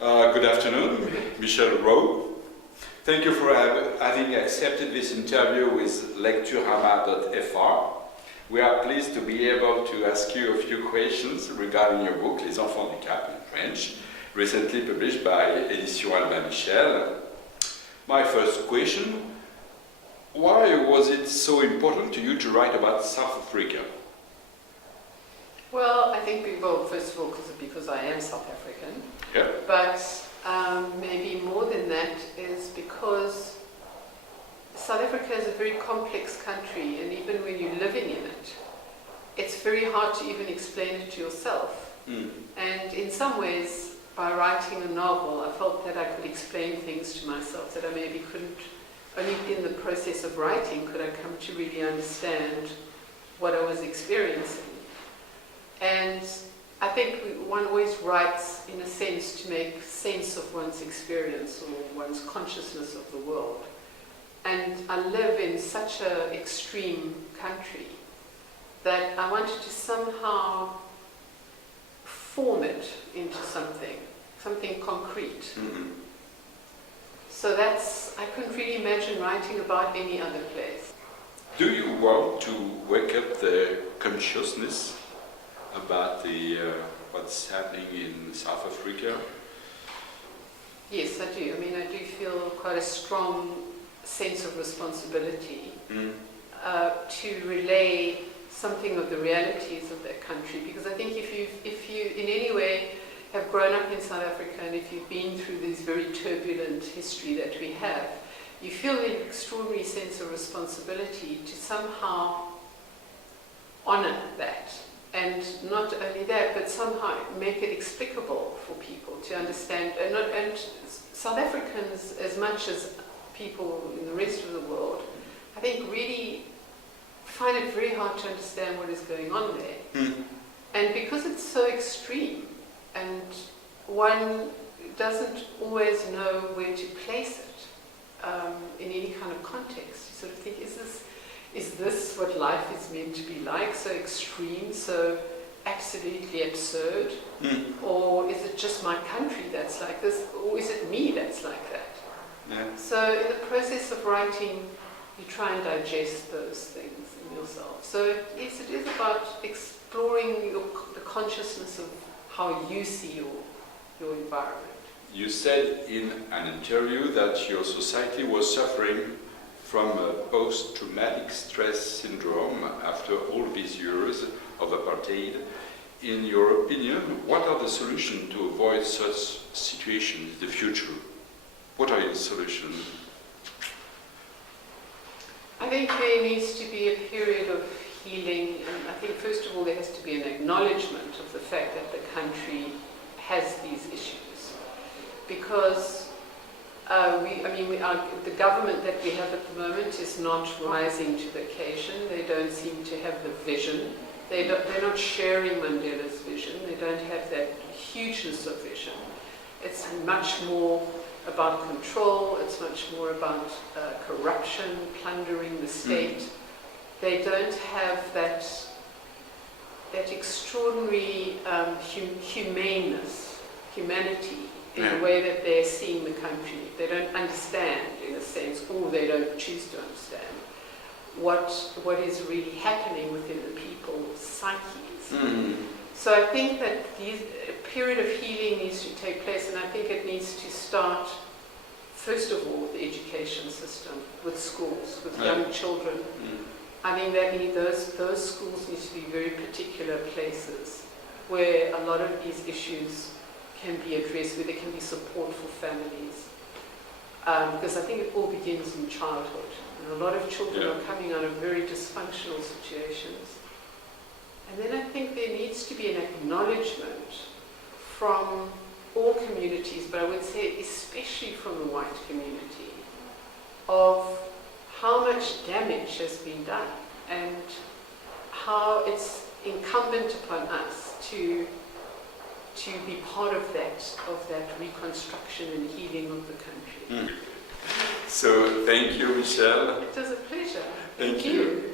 Good afternoon, Michèle Rowe. Thank you for having accepted this interview with lecturama.fr. We are pleased to be able to ask you a few questions regarding your book, Les enfants du Cap in French, recently published by Édition Albin-Michel. My first question, why was it so important to you to write about South Africa? Well, I think, first of all, because I am South African, Yeah. but maybe more than that is because South Africa is a very complex country, and even when you're living in it, it's very hard to even explain it to yourself. And in some ways, by writing a novel, I felt that I could explain things to myself that I maybe couldn't, only in the process of writing could I come to really understand what I was experiencing. And I think one always writes, in a sense, to make sense of one's experience or one's consciousness of the world. And I live in such an extreme country that I wanted to somehow form it into something concrete. Mm-hmm. So I couldn't really imagine writing about any other place. Do you want to wake up the consciousness about what's happening in South Africa? Yes, I do. I mean, I do feel quite a strong sense of responsibility to relay something of the realities of that country, because I think if you in any way have grown up in South Africa and if you've been through this very turbulent history that we have, you feel an extraordinary sense of responsibility to somehow honor that. And not only that, but somehow make it explicable for people to understand. And South Africans, as much as people in the rest of the world, I think really find it very hard to understand what is going on there. And because it's so extreme, and one doesn't always know where to place it in any kind of context, you sort of think, is this what life is meant to be like, so extreme, so absolutely absurd? Or is it just my country that's like this, or is it me that's like that? Yeah. So in the process of writing, you try and digest those things in yourself. So yes, it is about exploring the consciousness of how you see your environment. You said in an interview that your society was suffering from a post-traumatic stress syndrome after all these years of apartheid. In your opinion, what are the solutions to avoid such situations in the future? What are your solutions? I think there needs to be a period of healing, and I think first of all there has to be an acknowledgement of the fact that the country has these issues. Because the government that we have at the moment is not rising to the occasion. They don't seem to have the vision. They're not sharing Mandela's vision. They don't have that hugeness of vision. It's much more about control. It's much more about corruption, plundering the state. They don't have that extraordinary humanity in the way that they're seeing the country. They don't understand, in a sense, or they don't choose to understand what is really happening within the people's psyches. So I think that a period of healing needs to take place, and I think it needs to start, first of all, with the education system, with schools, with young children. I think that those schools need to be very particular places where a lot of these issues can be addressed, where there can be support for families. Because I think it all begins in childhood. And a lot of children are coming out of very dysfunctional situations. And then I think there needs to be an acknowledgement from all communities, but I would say especially from the white community, of how much damage has been done and how it's incumbent upon us to be part of that reconstruction and healing of the country. So thank you, Michèle. It was a pleasure. Thank you.